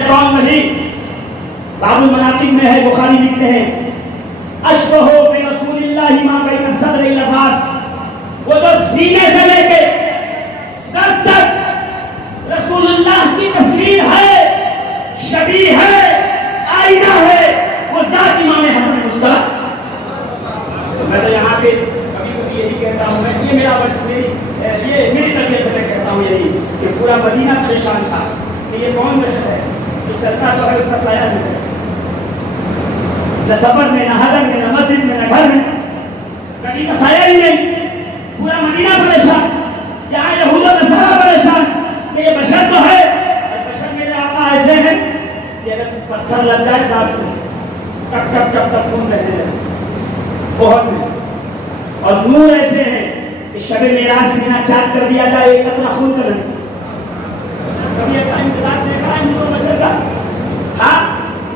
कौन वही बाबुल मनाकिब में है, बुखारी लिखते हैं अशबहु बि रसूलिल्लाहि मा बैन सदरि इला रास, वो जो सीने से लेके सर तक रसूलुल्लाह की तस्वीर है, शबी है, आईना है, वो जात इमाम हसन मुस्तफा। मैं तो यहाँ पे कभी कभी यही कहता हूँ, मैं ये मेरा मेरी तबीयत से मैं कहता हूँ यही कि पूरा मदीना परेशान था कि ये कौन बशर है जो चलता तो है उसका साया नहीं है, न सफर में, न हदर में, न मस्जिद में, न घर में, कभी का साया ही नहीं। पूरा मदीना परेशान, यहाँ यहूद और नसारा परेशान कि ये बशर तो है, और बशर मेरे आका ऐसे हैं कि अगर पत्थर लग जाए दांत में टप टप टप टप खून बहने लगे बहुत में, और नूर ऐसे हैं कि शब मेराज सीना चाक कर दिया जाए एक कतरा खून का नहीं। कभी ऐसा इंतजार देखा है नूर बशर का? हाँ,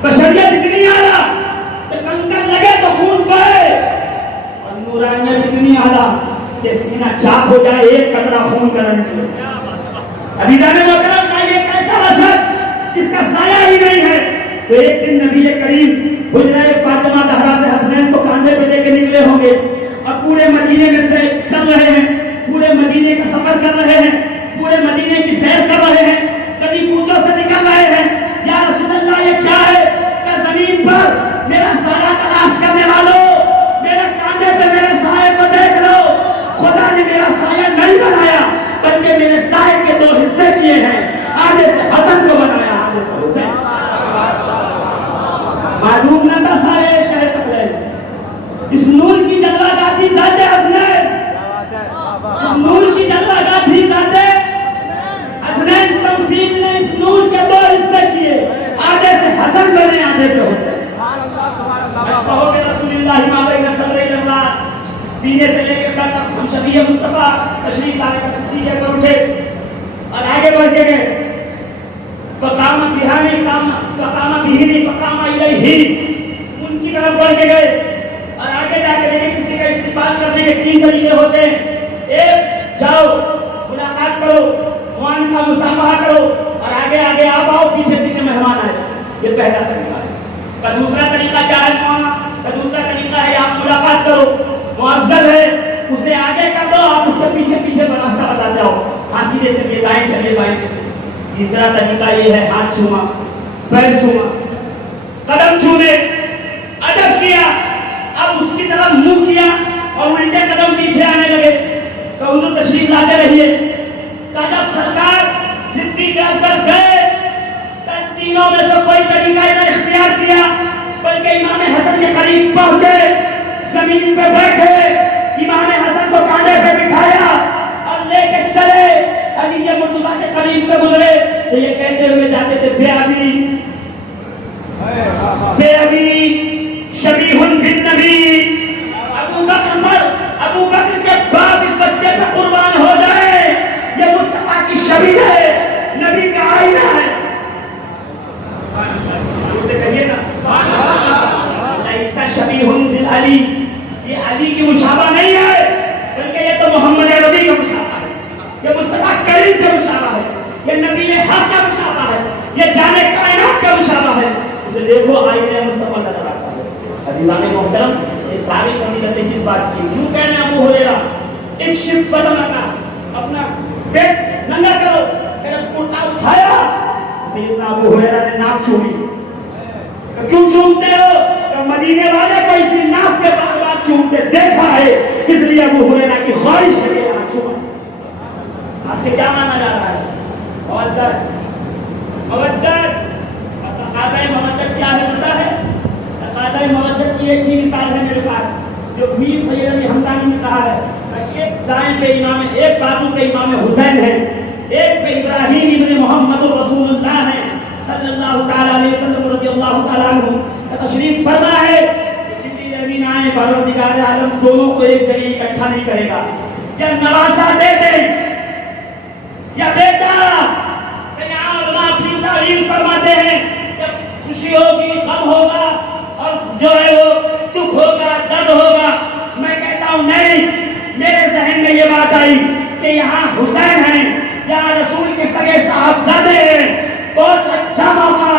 बशरियत इतनी आला कि कंकर लगे तो खून बहे, और नूरानियत इतनी आला कि सीना चाक हो जाए एक कतरा खून का नहीं। अज़ीज़ान मोहतरम का ये कैसा बशर इसका साया ही नहीं है। तो एक दिन नबी करीम हुजरा फातिमा ज़हरा से हसनैन को कांधे पे लेके निकले होंगे और पूरे मदीने में से चल रहे हैं, पूरे मदीने का सफर कर रहे हैं, पूरे मदीने की सैर कर रहे हैं, कभी कूचों से निकल रहे हैं। या रसूल अल्लाह ये क्या है? क्या जमीन पर मेरा साया तलाश करने वालों, मेरे कांधे पे मेरे साये को देख लो, खुदा ने मेरा साया नहीं बनाया बल्कि मेरे साये के दो हिस्से किए हैं, आधे से हसन को बनाया, आधे से हुसैन। मालूम न था साये शह सकले, इस नूर की जलवागाती जाते हसनैन, इस नूर की जलवागाती जाते हसनैन तमसील ने इस नूर के दो हिस्से किए, आधे से हसन बने, आधे से हुसैन। अशबहु बि रसूलिल्लाहि मा बैन सदरि इला रास, सीने से लेकर सर तक हम शबीह मुस्तफा तशरीफ लाने का सिद्दीक़ पर उठे और आगे बढ़ के गए। फकामा बिहानी काम फकामा बिहिनी फकामा इलैहि, उनकी तरफ बढ़ के गए और आगे जाके देखे किसी का इस्तेमाल करने के तीन तरीके होते हैं। एक, जाओ मुलाकात करो, मुआन का मुसाफहा करो और आगे आगे आप आओ, पीछे पीछे मेहमान आए, ये पहला तरीका है। का दूसरा तरीका क्या है? मुआना का दूसरा तरीका है आप मुलाकात करो, मुअज़्ज़ल है उसे आगे कर दो, आप उसके पीछे पीछे रास्ता बताते जाओ, हाँ सीधे चलिए, दाएं चलिए, बाएं चलिए। तीसरा तरीका ये है हाथ छूमा, पैर छूमा, कदम छूने, अदब किया, अब उसकी तरफ मुंह किया और उल्टे कदम पीछे आने लगे। कौन तशरीफ लाते रहिए, कदम सरकार सिद्दीक़ अकबर गए, तीनों में तो कोई तरीका ही नहीं इख्तियार किया बल्कि इमाम हसन के करीब पहुंचे, जमीन पे बैठे, इमाम हसन को कांधे पे बिठाया और लेके चले। अली ये मुर्तजा के करीब से गुजरे तो ये कहते हुए जाते थे, बेअबी बेअबी शबीहुन बिन नबी, अबू बकर के बाप इस बच्चे पे कुर्बान हो जाए, ये मुस्तफा की शबी है, नबी का आईना है। उसे कहिए ना लैसा शबीहुन बिन अली, ये अली की मुशाबा नहीं है बल्कि ये तो मोहम्मद अरबी का मुशाबा है, ये मुस्तफा करीम का मुशाबा है, ये नबी हक का मुशाबा है, ये जाने कायनात का मुशाबा है। उसे देखो आईने मुस्तफा नजर आता है। अज़ीज़ान मोहतरम, ये सारी फजीलतें किस बात की? क्यों कहने अबू हुरैरा इक्शिफ बदनका, अपना पेट नंगा करो, तेरा कुर्ता उठाया, सैयदना अबू हुरैरा ने नाक चूमी। क्यों चूमते हो? तो मदीने वाले को इसी नाक पे बार बार चूमते देखा है, इसलिए अबू हुरैरा की ख्वाहिश है कि यहाँ चूमा। आपसे क्या माना जा रहा है? मवद्दत, मवद्दत, तकाज़ा मवद्दत क्या है पता है? तकाज़ा मवद्दत की एक ही मिसाल है मेरे पास, जो मीर सैयद अली हमदानी ने कहा है। एक दाएं पे इमाम, एक बाजू पे इमाम हुसैन है, एक पे इब्राहीम इब्न मोहम्मद रसूलुल्लाह है सल्लल्लाहु तआला अलैहि वसल्लम रज़ियल्लाहु तआला अन्हु का तशरीफ फरमा है कि जिब्रील अमीन आए, परवरदिगार आलम दोनों को एक जगह इकट्ठा नहीं करेगा, या नवासा दे दे या बेटा। यहाँ उलमा अपनी तावील फरमाते हैं जब खुशी होगी, गम होगा और जो है वो दुख होगा, दर्द होगा। मैं कहता हूँ नहीं, मेरे जहन में ये बात आई कि यहाँ हुसैन है, यहाँ रसूल के सगे साहबजादे हैं, बहुत अच्छा मौका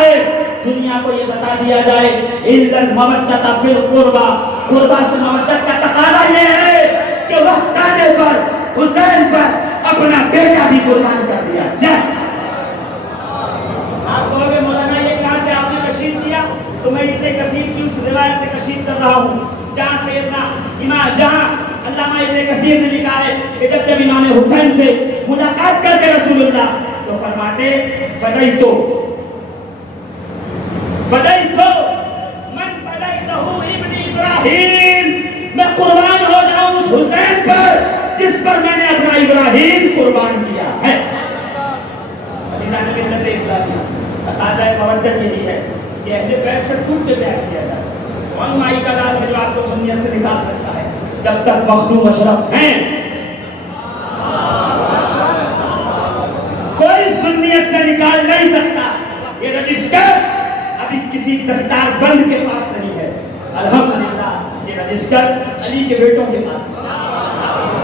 تقاضا دیا جائے الا المودۃ فی القربى، قربا سے مودت کا تقاضا یہ ہے کہ وقت آنے پر حسین پر اپنا بیٹا بھی قربان کر دیا جائے۔ آپ کہو گے مولانا یہ کہاں سے آپ نے کشید کیا؟ تو میں ابن کثیر کی اس روایت سے کشید کر رہا ہوں جہاں سیدنا امام جہاں علامہ ابن کثیر نے لکھا ہے کہ جب امام حسین سے ملاقات کرتے رسول اللہ تو فرماتے فدیتو من فدیتہ ابن ابراہیم، میں قربان ہو جاؤں اس حسین پر جس پر میں نے اپنا ابراہیم قربان کیا ہے۔ ملت اسلامیہ تقاضا مودت یہی ہے کہ اہل بیت سے ٹوٹ کے پیار کیا جائے۔ کون مائی کا لال ہے جو آپ کو سنیت سے نکال سکتا ہے؟ جب تک مخدوم اشرف ہیں کوئی سنیت سے نکال نہیں سکتا۔ یہ رجسٹر ابھی کسی دستار بند کے پاس نہیں ہے، الحمدللہ یہ رجسٹر علی کے بیٹوں کے پاس ہے،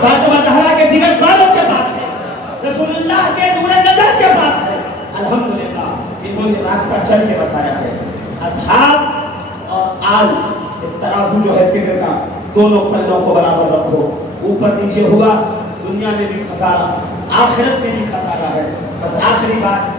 فاطمہ زہرا کے جگر والوں کے پاس ہے، رسول اللہ کے نور نظر کے پاس ہے۔ الحمدللہ انہوں نے راستہ چل کے بتایا ہے۔ اصحاب اور آل ترازو جو ہے فکر کا، دونوں پلوں کو برابر رکھو، اوپر نیچے ہوا دنیا میں بھی خسارہ آخرت میں بھی خسارہ ہے۔ بس آخری بات